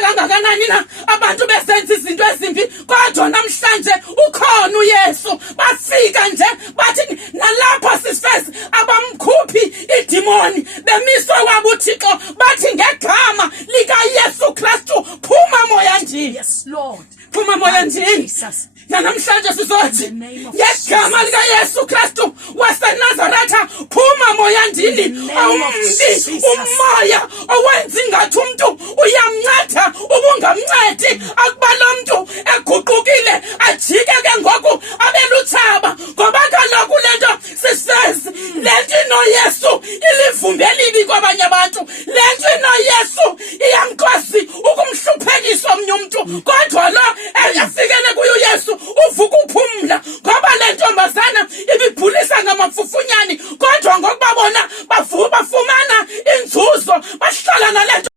kangakanani na abantu besenza izinto ezimbi, kodwa namhlanje ukhona uYesu. Bafika nje bathi nalapho sisifesi abamkhuphi idimoni, bemiswe kwabo uThixo bathi ngegama likaYesu Kristu phuma moya njini. Yes, Lord. Phuma moya njini. Jesus. Namhlanje sizothi ngegama likaYesu Kristu waseNazaretha phuma moya njini. Awumbi umoya owenza ingathi umuntu uyamnceda ubungamncedi, akuba lo muntu eguqukile ajike ke ngoku abeluthaba, ngoba kaloku lento sisezi lento inoYesu ilivumbe elibi kwabanye abantu. Lento inoYesu iyamkwazi ukumhluphekisa omnye umuntu, kodwa